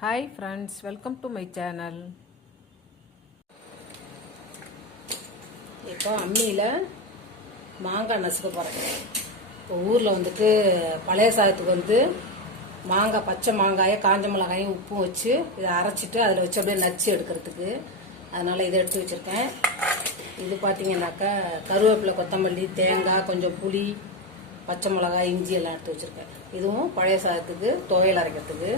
Hi friends welcome to my channel இப்போ அம்மியில் மாங்காய் நசுக்க போகிறேன் இப்போ ஊரில் வந்துட்டு பழைய சாதத்துக்கு வந்து மாங்காய் பச்சை மாங்காயை காஞ்ச மிளகாயும் உப்பும் வச்சு இதை அரைச்சிட்டு அதில் வச்சு அப்படியே நச்சு எடுக்கிறதுக்கு. அதனால் இதை எடுத்து வச்சுருக்கேன். இது பார்த்தீங்கன்னாக்கா கருவேப்பிலை கொத்தமல்லி தேங்காய் கொஞ்சம் புளி பச்சை மிளகாய் இஞ்சி எல்லாம் எடுத்து வச்சுருக்கேன். இதுவும் பழைய சாதத்துக்கு துவையல் அரைக்கிறதுக்கு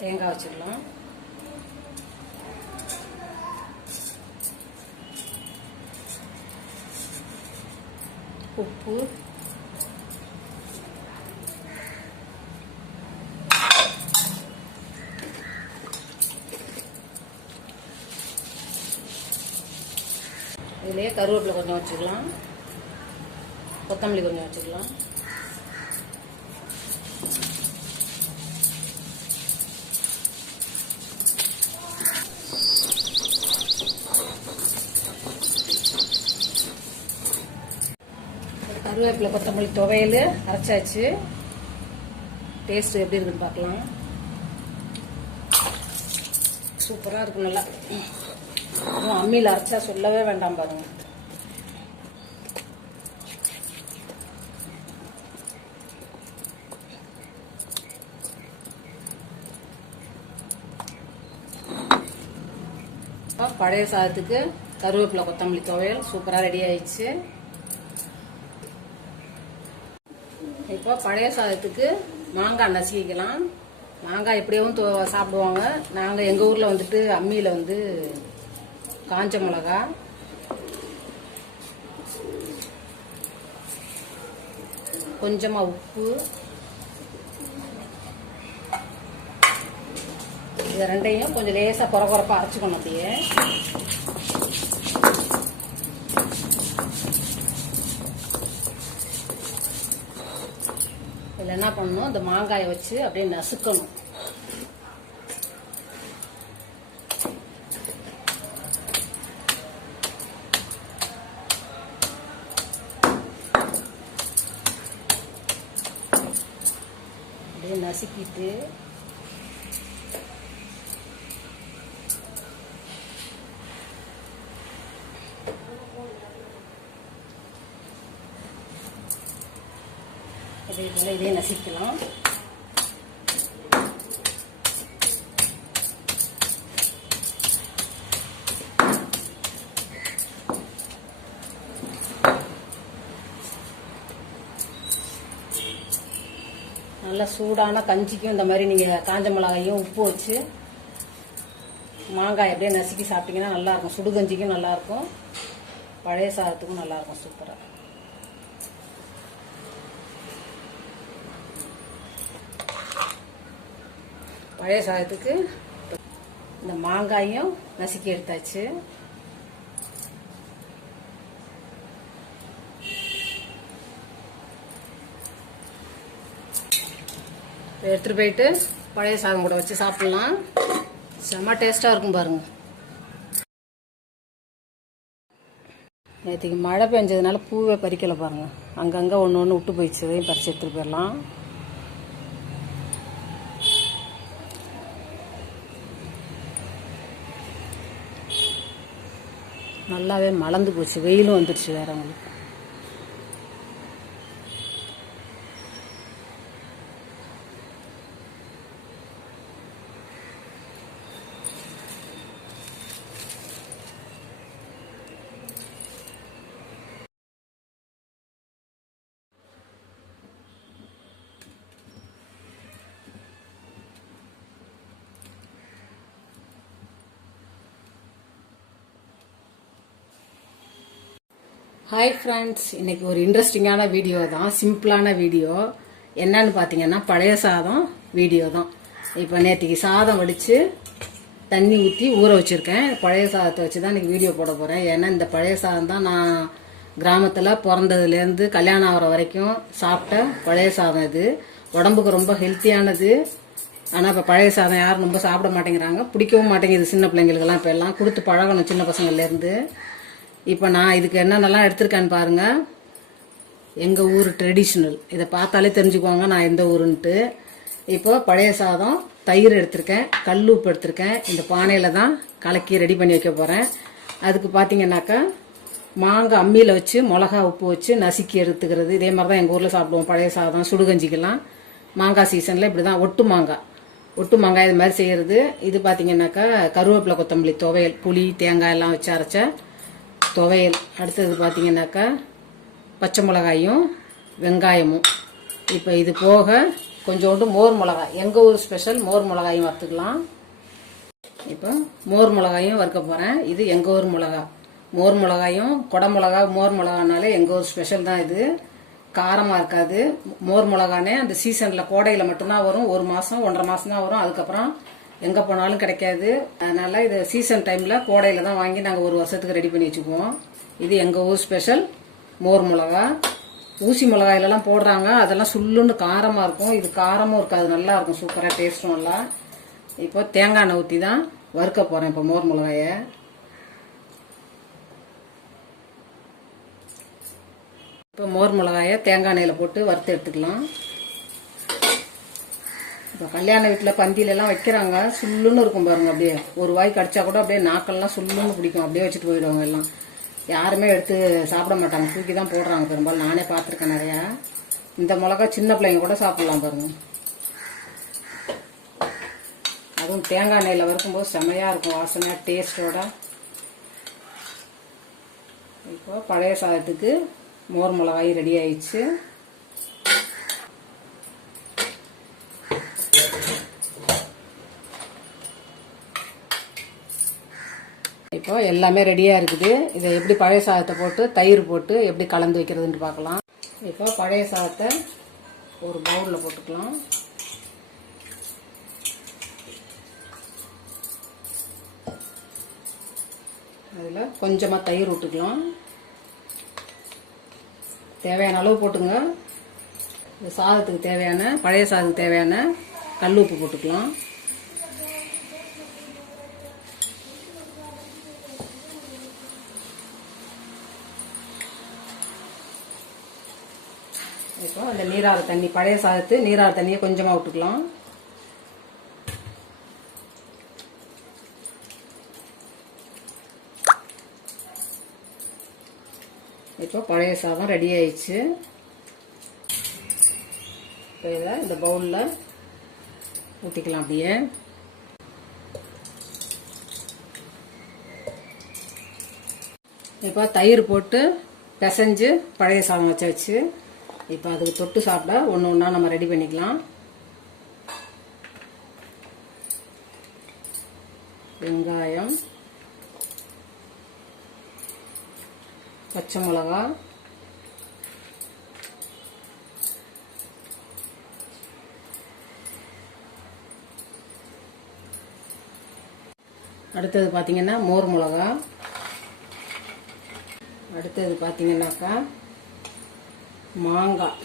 தேங்காய் வச்சுக்கலாம் உப்பு. இதுலேயே கருவேப்பிலை கொஞ்சம் வச்சுக்கலாம். கொத்தமல்லி கொஞ்சம் வச்சுக்கலாம். கருவேப்பிலை கொத்தமல்லி துவையல் அரைச்சாச்சு. டேஸ்ட் எப்படி இருக்குன்னு பார்க்கலாம். சூப்பராக இருக்கும் நல்லா. அம்மியில் அரைச்சா சொல்லவே வேண்டாம் பாருங்க. பழைய சாதத்துக்கு கருவேப்பிலை கொத்தமல்லி துவையல் சூப்பராக ரெடி ஆயிடுச்சு. இப்போ பழைய சாதத்துக்கு மாங்காய் நசுக்கிக்கலாம். மாங்காய் எப்படியும் சாப்பிடுவாங்க. நாங்கள் எங்கள் ஊரில் வந்துட்டு அம்மியில் வந்து காஞ்ச மிளகா. கொஞ்சமாக உப்பு. இது ரெண்டையும் கொஞ்சம் லேசாக குறை குறைப்பாக அரைச்சிக்கணும் அப்படியே. இதில் என்ன பண்ணணும்? இந்த மாங்காயை வச்சு அப்படியே நசுக்கணும். அப்படியே நசுக்கிட்டு அதே போல் இதே நசிக்கலாம் நல்ல சூடான கஞ்சிக்கும் இந்த மாதிரி நீங்கள் காஞ்ச மிளகாயும் உப்பு வச்சு மாங்காய் அப்படியே நசுக்கி சாப்பிட்டீங்கன்னா நல்லாயிருக்கும் சுடுகஞ்சிக்கும் நல்லாயிருக்கும் பழைய சாதத்துக்கும் நல்லாயிருக்கும் சூப்பராக பழைய சாதத்துக்கு இந்த மாங்காயும் நசுக்கி எடுத்தாச்சு. எடுத்துகிட்டு எடுத்துட்டு போயிட்டு பழைய சாதம் கூட வச்சு சாப்பிடலாம். செம்ம டேஸ்ட்டாக இருக்கும் பாருங்க. நேற்றுக்கு மழை பெஞ்சதுனால பூவே பறிக்கலை பாருங்க. அங்கங்கே ஒன்று ஒன்று விட்டு போயிடுச்சு. அதையும் பறிச்சு எடுத்துகிட்டு போயிடலாம். நல்லாவே மலர்ந்து போச்சு. வெயிலும் வந்துடுச்சு வேறு அவங்களுக்கு. ஹாய் ஃப்ரெண்ட்ஸ் இன்னைக்கு ஒரு இன்ட்ரெஸ்டிங்கான வீடியோ தான். சிம்பிளான வீடியோ என்னன்னு பார்த்தீங்கன்னா பழைய சாதம் வீடியோ தான். இப்போ நேற்றுக்கு சாதம் வடித்து தண்ணி ஊற்றி ஊற வச்சுருக்கேன். பழைய சாதத்தை வச்சு தான் இன்றைக்கி வீடியோ போட போகிறேன் ஏன்னா இந்த பழைய சாதம் தான் நான் கிராமத்தில் பிறந்ததுலேருந்து கல்யாணம் ஆகிற வரைக்கும் சாப்பிட்ட பழைய சாதம் இது. உடம்புக்கு ரொம்ப ஹெல்த்தியானது ஆனால் இப்போ பழைய சாதம் யாரும் ரொம்ப சாப்பிட மாட்டேங்கிறாங்க. பிடிக்கவும் மாட்டேங்குது சின்ன பிள்ளைங்களுக்கெல்லாம் இப்போ எல்லாம். கொடுத்து பழகணும் சின்ன பசங்கள்லேருந்து. இப்போ நான் இதுக்கு என்னென்னலாம் எடுத்திருக்கேன்னு பாருங்கள் எங்கள் ஊர் ட்ரெடிஷ்னல் இதை பார்த்தாலே தெரிஞ்சுக்குவாங்க நான் எந்த ஊருன்ட்டு. இப்போ பழைய சாதம் தயிர் எடுத்திருக்கேன் கல் உப்பு எடுத்திருக்கேன். இந்த பானையில் தான் கலக்கி ரெடி பண்ணி வைக்க போகிறேன் அதுக்கு பார்த்தீங்கன்னாக்கா மாங்காய் அம்மியில் வச்சு மிளகா உப்பு வச்சு நசுக்கி எடுத்துக்கிறது. இதே மாதிரி தான் எங்கள் ஊரில் சாப்பிடுவோம். பழைய சாதம் சுடுகஞ்சிக்கெல்லாம். மாங்காய் சீசனில் இப்படி தான் ஒட்டு மாங்காய். ஒட்டு மாங்காய் இது மாதிரி செய்கிறது இது பார்த்தீங்கன்னாக்கா கருவேப்பிலை கொத்தமல்லி துவையல் புளி தேங்காய் எல்லாம் வச்சு அரைச்ச துவையல். அடுத்தது பார்த்தீங்கன்னாக்கா பச்சை மிளகாயும் வெங்காயமும். இப்போ இது போக கொஞ்சோண்டு மோர் மிளகாய். எங்கள் ஊர் ஸ்பெஷல் மோர் மிளகாயும் வறுத்துக்கலாம். இப்போ மோர் மிளகாயும் வறுக்க போகிறேன் இது எங்கள் ஊர் மிளகா மோர் மிளகாயும் கொடை மிளகா மோர் மிளகானாலே எங்கள் ஊர் ஸ்பெஷல் தான் இது. காரமாக இருக்காது. மோர் மிளகானே அந்த சீசனில் கோடையில் மட்டும்தான் வரும். ஒரு மாதம் ஒன்றரை மாதம் தான் வரும். அதுக்கப்புறம் எங்கே போனாலும் கிடைக்காது. அதனால் இது சீசன் டைமில் கோடையில் தான் வாங்கி நாங்கள் ஒரு வருஷத்துக்கு ரெடி பண்ணி வச்சுக்குவோம். இது எங்கள் ஊர் ஸ்பெஷல் மோர் மிளகா. ஊசி மிளகாயிலலாம் போடுறாங்க. அதெல்லாம் சுல்லுன்னு காரமாக இருக்கும். இது காரமும் இருக்காது. நல்லா இருக்கும். சூப்பராக டேஸ்ட்டும் நல்லா. இப்போ தேங்காய் எண்ணெய் ஊற்றி தான் வறுக்க போகிறேன் இப்போ மோர் மிளகாயை. இப்போ மோர் மிளகாயை தேங்காய் எண்ணெயில் போட்டு வறுத்து எடுத்துக்கலாம். இப்போ கல்யாண வீட்டில் பந்தியிலலாம் வைக்கிறாங்க. சுள்ளுன்னு இருக்கும் பாருங்க அப்படியே. ஒரு வாய் கடிச்சா கூட அப்படியே நாக்கெல்லாம் சுல்லுன்னு பிடிக்கும். அப்படியே வச்சுட்டு போயிடுவாங்க எல்லாம். யாருமே எடுத்து சாப்பிட மாட்டாங்க. தூக்கி தான் போடுறாங்க பெரும்பாலும். நானே பார்த்துருக்கேன் நிறையா. இந்த மிளகா சின்ன பிள்ளைங்க கூட சாப்பிட்லாம் பாருங்க. அதுவும் தேங்காய் எண்ணெயில் வறுக்கும்போது செமையாக இருக்கும். வாசனையாக டேஸ்டோட இப்போ பழைய சாதத்துக்கு மோர் மிளகாயும் ரெடி ஆயிடுச்சு இப்போ எல்லாமே ரெடியாக இருக்குது. இதை எப்படி பழைய சாதத்தை போட்டு தயிர் போட்டு எப்படி கலந்து வைக்கிறதுன்னு பார்க்கலாம். இப்போ பழைய சாதத்தை ஒரு பவுலில் போட்டுக்கலாம். அதில் கொஞ்சமாக தயிர் விட்டுக்கலாம் தேவையான அளவு போட்டுங்க. இந்த சாதத்துக்கு தேவையான பழைய சாதத்துக்கு தேவையான கல் உப்பு போட்டுக்கலாம் இப்போ அந்த நீராறு தண்ணி பழைய சாதத்து நீராறு தண்ணியை கொஞ்சமாக விட்டுக்கலாம். இப்போ பழைய சாதம் ரெடி ஆயிடுச்சு. இப்போ இதை இந்த பவுலில் ஊற்றிக்கலாம் அப்படியே. இப்போ தயிர் போட்டு பிசைஞ்சு பழைய சாதம் வச்சாச்சு. இப்போ அதுக்கு தொட்டு சாப்பிட ஒன்று ஒன்றா நம்ம ரெடி பண்ணிக்கலாம். வெங்காயம் பச்சை மிளகா அடுத்தது பார்த்தீங்கன்னா மோர் மிளகா அடுத்தது பார்த்தீங்கன்னாக்கா மாங்காய்.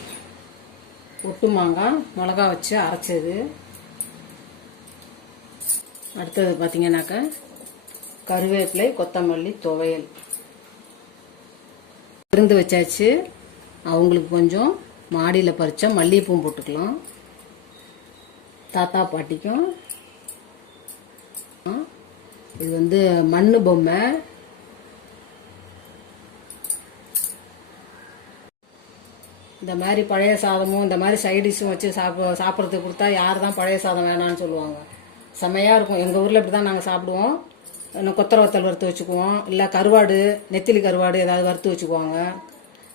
ஒட்டு மாங்காய் மிளகா வச்சு அரைச்சது. அடுத்தது பார்த்தீங்கன்னாக்க கருவேப்பிலை கொத்தமல்லி துவையல். விருந்து வச்சாச்சு. அவங்களுக்கு கொஞ்சம் மாடியில் பறித்தா மல்லிகைப்பூ போட்டுக்கலாம். தாத்தா பாட்டிக்கும். இது வந்து மண் பொம்மை. இந்த மாதிரி பழைய சாதமும் இந்த மாதிரி சைடிஷும் வச்சு சாப்பிட சாப்பிட்றதுக்கு கொடுத்தா யார் தான் பழைய சாதம் வேணாம்னு சொல்லுவாங்க. செம்மையாக இருக்கும். எங்கள் ஊரில் இப்படி தான் நாங்கள் சாப்பிடுவோம். இன்னும் கொத்தரை வத்தல் வறுத்து வச்சுக்குவோம். இல்லை கருவாடு நெத்திலி கருவாடு ஏதாவது வறுத்து வச்சுக்குவாங்க.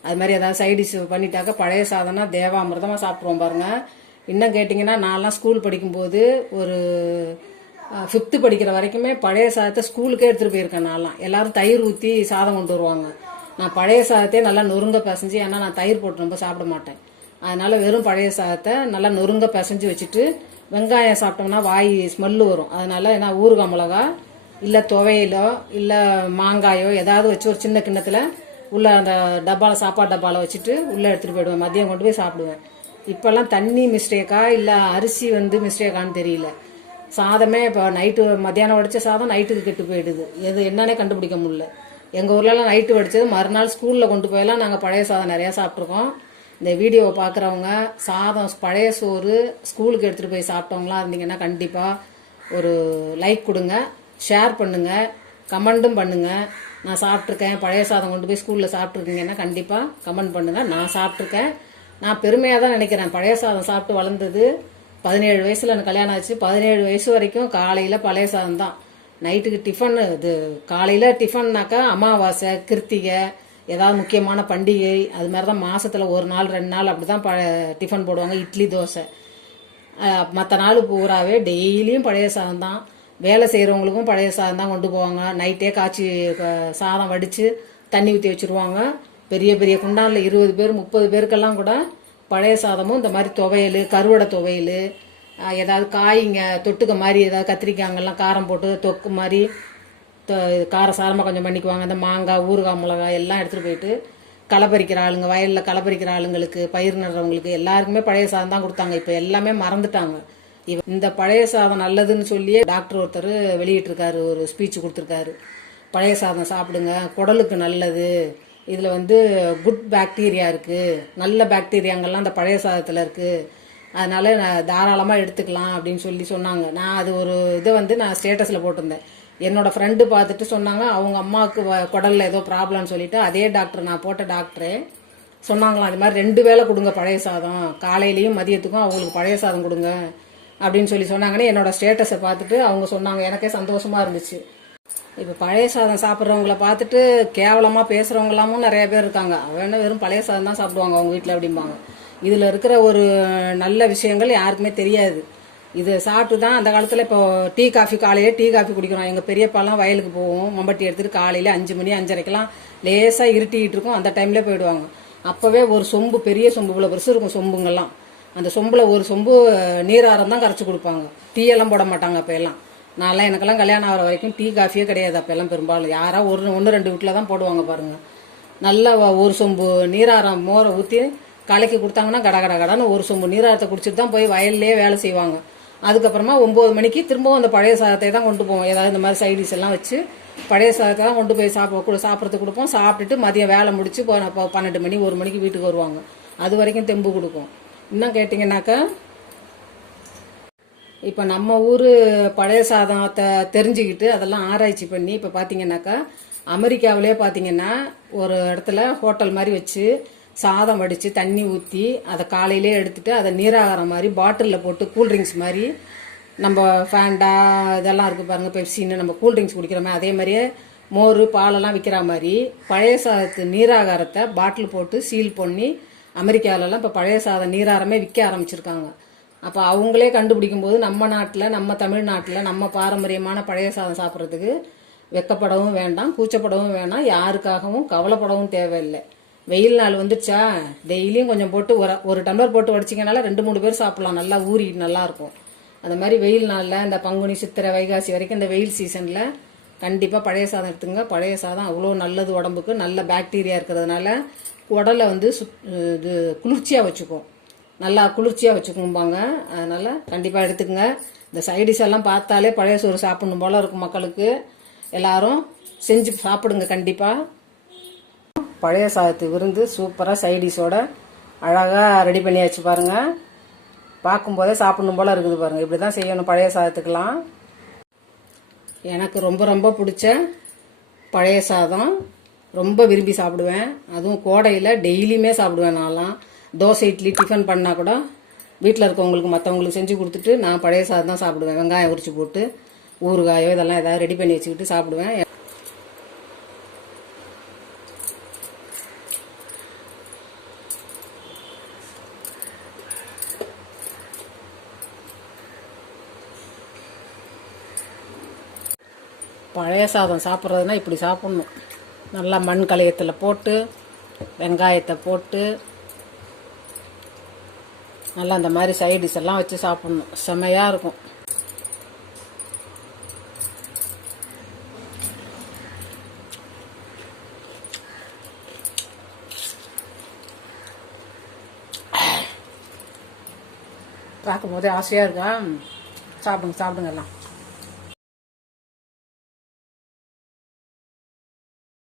அது மாதிரி ஏதாவது சைடிஷ் பண்ணிட்டாக்க பழைய சாதம்னா தேவாமிர்தமாக சாப்பிட்ருவோம் பாருங்கள் இன்னும் கேட்டிங்கன்னா நான்லாம் ஸ்கூல் படிக்கும்போது ஒரு ஃபிஃப்த்து படிக்கிற வரைக்குமே பழைய சாதத்தை ஸ்கூலுக்கே எடுத்துகிட்டு போயிருக்கேன் நான்லாம். எல்லோரும் தயிர் ஊற்றி சாதம் கொண்டு வருவாங்க. நான் பழைய சாதத்தையே நல்லா நொறுங்க பிசைஞ்சு ஏன்னா நான் தயிர் போட்டு ரொம்ப சாப்பிட மாட்டேன். அதனால் வெறும் பழைய சாதத்தை நல்லா நொறுங்க பிசைஞ்சு வச்சுட்டு வெங்காயம் சாப்பிட்டோம்னா வாய் ஸ்மெல்லு வரும். அதனால் நான் ஊறுகாய் மிளகா இல்லை துவையலோ இல்லை மாங்காயோ ஏதாவது வச்சு ஒரு சின்ன கிண்ணத்தில் உள்ள அந்த டப்பாவில் சாப்பாடு டப்பாவில் வச்சுட்டு உள்ளே எடுத்துகிட்டு போயிடுவேன். மதியம் கொண்டு போய் சாப்பிடுவேன். இப்போல்லாம் தண்ணி மிஸ்டேக்கா இல்லை அரிசி வந்து மிஸ்டேக்கான்னு தெரியல. சாதமே இப்போ நைட்டு மத்தியானம் உடைச்ச சாதம் நைட்டுக்கு கெட்டு போயிடுது. எது என்னன்னே கண்டுபிடிக்க முடியல. எங்கள் ஊர்லலாம் நைட்டு வடித்தது மறுநாள் ஸ்கூலில் கொண்டு போயெல்லாம் நாங்கள் பழைய சாதம் நிறையா சாப்பிட்ருக்கோம் இந்த வீடியோவை பார்க்குறவங்க சாதம் பழைய சோறு ஸ்கூலுக்கு எடுத்துகிட்டு போய் சாப்பிட்டவங்களாம் இருந்தீங்கன்னா கண்டிப்பாக ஒரு லைக் கொடுங்க ஷேர் பண்ணுங்கள் கமெண்ட்டும் பண்ணுங்கள் நான் சாப்பிட்ருக்கேன் பழைய சாதம் கொண்டு போய் ஸ்கூலில் சாப்பிட்ருக்கீங்கன்னா கண்டிப்பாக கமெண்ட் பண்ணுங்கள் நான் சாப்பிட்ருக்கேன் நான் பெருமையாக தான் நினைக்கிறேன். பழைய சாதம் சாப்பிட்டு வளர்ந்தது பதினேழு வயசில் எனக்கு கல்யாணம் ஆச்சு. பதினேழு வயசு வரைக்கும் காலையில் பழைய சாதம் தான். நைட்டுக்கு டிஃபன் இது காலையில் டிஃபன்னாக்கா அமாவாசை கிருத்திகை ஏதாவது முக்கியமான பண்டிகை அது மாதிரி தான் மாதத்தில் ஒரு நாள் ரெண்டு நாள் அப்படி தான் ப டிஃபன் போடுவாங்க இட்லி தோசை. மற்ற நாள் பூராவே டெய்லியும் பழைய சாதம் தான். வேலை செய்கிறவங்களுக்கும் பழைய சாதம் தான் கொண்டு போவாங்க. நைட்டே காய்ச்சி சாதம் வடித்து தண்ணி ஊற்றி வச்சுருவாங்க. பெரிய பெரிய குண்டானில் இருபது பேர் முப்பது பேருக்கெல்லாம் கூட பழைய சாதமும் இந்த மாதிரி துவையல் கருவடை துவையல் ஏதாவது காய்ங்க தொட்டுக்க மாதிரி ஏதாவது கத்திரிக்காய்ங்கெல்லாம் காரம் போட்டு தொக்கு மாதிரி தொ- கார சாரமாக கொஞ்சம் பண்ணிக்குவாங்க. இந்த மாங்காய் ஊறுகாய் மிளகாய் எல்லாம் எடுத்துகிட்டு போயிட்டு களை பறிக்கிற ஆளுங்க வயலில் களை பறிக்கிற ஆளுங்களுக்கு பயிர் நடுறவங்களுக்கு எல்லாருக்குமே பழைய சாதம் தான் கொடுத்தாங்க. இப்போ எல்லாமே மறந்துட்டாங்க. இவ இந்த பழைய சாதம் நல்லதுன்னு சொல்லியே டாக்டர் ஒருத்தர் வெளியிட்டிருக்காரு ஒரு ஸ்பீச் கொடுத்துருக்காரு. பழைய சாதம் சாப்பிடுங்க குடலுக்கு நல்லது. இதில் வந்து குட் பாக்டீரியா இருக்குது நல்ல பாக்டீரியாங்கெல்லாம் அந்த பழைய சாதத்தில் இருக்குது அதனால நான் தாராளமாக எடுத்துக்கலாம் அப்படின்னு சொல்லி சொன்னாங்க. நான் அது ஒரு இதை வந்து நான் ஸ்டேட்டஸில் போட்டிருந்தேன். என்னோட ஃப்ரெண்டு பார்த்துட்டு சொன்னாங்க அவங்க அம்மாவுக்கு வ- ஏதோ ப்ராப்ளம்னு சொல்லிட்டு அதே டாக்டர் நான் போட்ட டாக்டரே சொன்னாங்களாம் அது மாதிரி ரெண்டு வேளை கொடுங்க பழைய சாதம். காலையிலையும் மதியத்துக்கும் அவங்களுக்கு பழைய சாதம் கொடுங்க. அப்படின்னு சொல்லி சொன்னாங்கன்னு என்னோட ஸ்டேட்டஸை பார்த்துட்டு அவங்க சொன்னாங்க. எனக்கே சந்தோஷமாக இருந்துச்சு. இப்போ பழைய சாதம் சாப்பிட்றவங்கள பார்த்துட்டு கேவலமாக பேசுகிறவங்களாமும் நிறைய பேர் இருக்காங்க. அவன் வெறும் பழைய சாதம் தான் சாப்பிடுவாங்க அவங்க வீட்டில் அப்படிம்பாங்க. இதில் இருக்கிற ஒரு நல்ல விஷயங்கள் யாருக்குமே தெரியாது. இது சாப்பிட்டு தான் அந்த காலத்தில் இப்போ டீ காஃபி காலையிலே டீ காஃபி குடிக்கிறோம். எங்கள் பெரியப்பாலாம் வயலுக்கு போவோம். மம்பட்டி எடுத்துட்டு காலையில் அஞ்சு மணி அஞ்சரைக்கெல்லாம் லேசாக இருட்டிக்கிட்டு இருக்கும். அந்த டைமில் போயிடுவாங்க. அப்போவே ஒரு சொம்பு பெரிய சொம்பு இவ்வளோ பெருசு இருக்கும் சொம்புங்கெல்லாம். அந்த சொம்பில் ஒரு சொம்பு நீராரம் தான் கரைச்சி கொடுப்பாங்க. டீயெல்லாம் போட மாட்டாங்க அப்போ எல்லாம். நான்லாம் எனக்கெல்லாம் கல்யாணம் ஆகிற வரைக்கும் டீ காஃபியே கிடையாது அப்போல்லாம் பெரும்பாலும். யாராக ஒரு ஒன்று ரெண்டு வீட்டில் தான் போடுவாங்க பாருங்கள் நல்லா ஒரு சொம்பு நீராரம் மோரை ஊற்றி கலக்கி கொடுத்தாங்கன்னா கட கட கடன்னு ஒரு சொம்பு நீராரத்தை குடிச்சிட்டு தான் போய் வயல்லே வேலை செய்வாங்க. அதுக்கப்புறமா ஒம்பது மணிக்கு திரும்பவும் அந்த பழைய சாதத்தை தான் கொண்டு போவோம். ஏதாவது இந்த மாதிரி சைடிஸ் எல்லாம் வச்சு பழைய சாதத்தை தான் கொண்டு போய் சாப்பிட கொடு- சாப்பிட்றதுக்கு கொடுப்போம். சாப்பிட்டுட்டு மதியம் வேலை முடிச்சு போ- பன்னெண்டு மணி ஒரு மணிக்கு வீட்டுக்கு வருவாங்க. அது வரைக்கும் தெம்பு கொடுக்கும். இன்னும் கேட்டிங்கன்னாக்கா இப்போ நம்ம ஊர் பழைய சாதத்தை தெரிஞ்சுக்கிட்டு அதெல்லாம் ஆராய்ச்சி பண்ணி இப்போ பார்த்தீங்கன்னாக்கா அமெரிக்காவிலே பார்த்தீங்கன்னா ஒரு இடத்துல ஹோட்டல் மாதிரி வச்சு சாதம் வடித்து தண்ணி ஊற்றி அதை காலையிலே எடுத்துகிட்டு அதை நீராகாரம் மாதிரி பாட்டிலில் போட்டு கூல்ட்ரிங்க்ஸ் மாதிரி நம்ம ஃபேண்டா இதெல்லாம் இருக்குது பாருங்கள் பெப்சின்னு நம்ம கூல்ட்ரிங்க்ஸ் குடிக்கிற மாதிரி அதே மாதிரியே மோர் பாலெல்லாம் விற்கிற மாதிரி பழைய சாதத்து நீராகாரத்தை பாட்டில் போட்டு சீல் பண்ணி அமெரிக்காவிலலாம் இப்போ பழைய சாதம் நீராரமே விற்க ஆரம்பிச்சிருக்காங்க. அப்போ அவங்களே கண்டுபிடிக்கும் போது நம்ம நாட்டில் நம்ம தமிழ்நாட்டில் நம்ம பாரம்பரியமான பழைய சாதம் சாப்பிட்றதுக்கு வெக்கப்படவும் வேண்டாம் கூச்சப்படவும் வேண்டாம் யாருக்காகவும் கவலைப்படவும் தேவையில்லை. வெயில் நாள் வந்துடுச்சா டெய்லியும் கொஞ்சம் போட்டு ஒரு ஒரு டம்ளர் போட்டு உடச்சிங்கனால ரெண்டு மூணு பேர் சாப்பிடலாம். நல்லா ஊறி நல்லாயிருக்கும் அந்த மாதிரி வெயில் நாளில் இந்த பங்குனி சித்திரை வைகாசி வரைக்கும் இந்த வெயில் சீசனில் கண்டிப்பாக பழைய சாதம் எடுத்துங்க பழைய சாதம் அவ்வளோ நல்லது உடம்புக்கு. நல்ல பாக்டீரியா இருக்கிறதுனால உடலை வந்து சுத் இது குளிர்ச்சியாக வச்சுக்கும். நல்லா குளிர்ச்சியாக வச்சுக்கும்பாங்க. அதனால் கண்டிப்பாக எடுத்துக்கங்க. இந்த சைடிஷ் எல்லாம் பார்த்தாலே பழைய சோறு சாப்பிடணும் போல இருக்கும் மக்களுக்கு. எல்லாரும் செஞ்சு சாப்பிடுங்க கண்டிப்பாக பழைய சாதத்து விருந்து சூப்பராக சைடிஷோட அழகாக ரெடி பண்ணியாச்சு பாருங்கள் பார்க்கும்போதே சாப்பிடணும் போல் இருக்குது பாருங்கள் இப்படி தான் செய்யணும் பழைய சாதத்துக்கெல்லாம். எனக்கு ரொம்ப ரொம்ப பிடிச்ச பழைய சாதம். ரொம்ப விரும்பி சாப்பிடுவேன். அதுவும் கோடையில் டெய்லியுமே சாப்பிடுவேன் நான்லாம். தோசை இட்லி டிஃபன் பண்ணால் கூட வீட்டில் இருக்கவங்களுக்கு மற்றவங்களுக்கு செஞ்சு கொடுத்துட்டு நான் பழைய சாதம் தான் சாப்பிடுவேன். வெங்காயம் உரிச்சு போட்டு ஊறுகாயோ இதெல்லாம் ஏதாவது ரெடி பண்ணி வச்சுக்கிட்டு சாப்பிடுவேன். பழைய சாதம் சாப்பிட்றதுனா இப்படி சாப்பிட்ணும். நல்லா மண் கலையத்தில் போட்டு வெங்காயத்தை போட்டு நல்லா அந்த மாதிரி சைடிஸ் எல்லாம் வச்சு சாப்பிட்ணும். செமையாக இருக்கும். பார்க்கும் போதே ஆசையாக இருக்கா? சாப்பிடுங்க சாப்பிடுங்க எல்லாம்.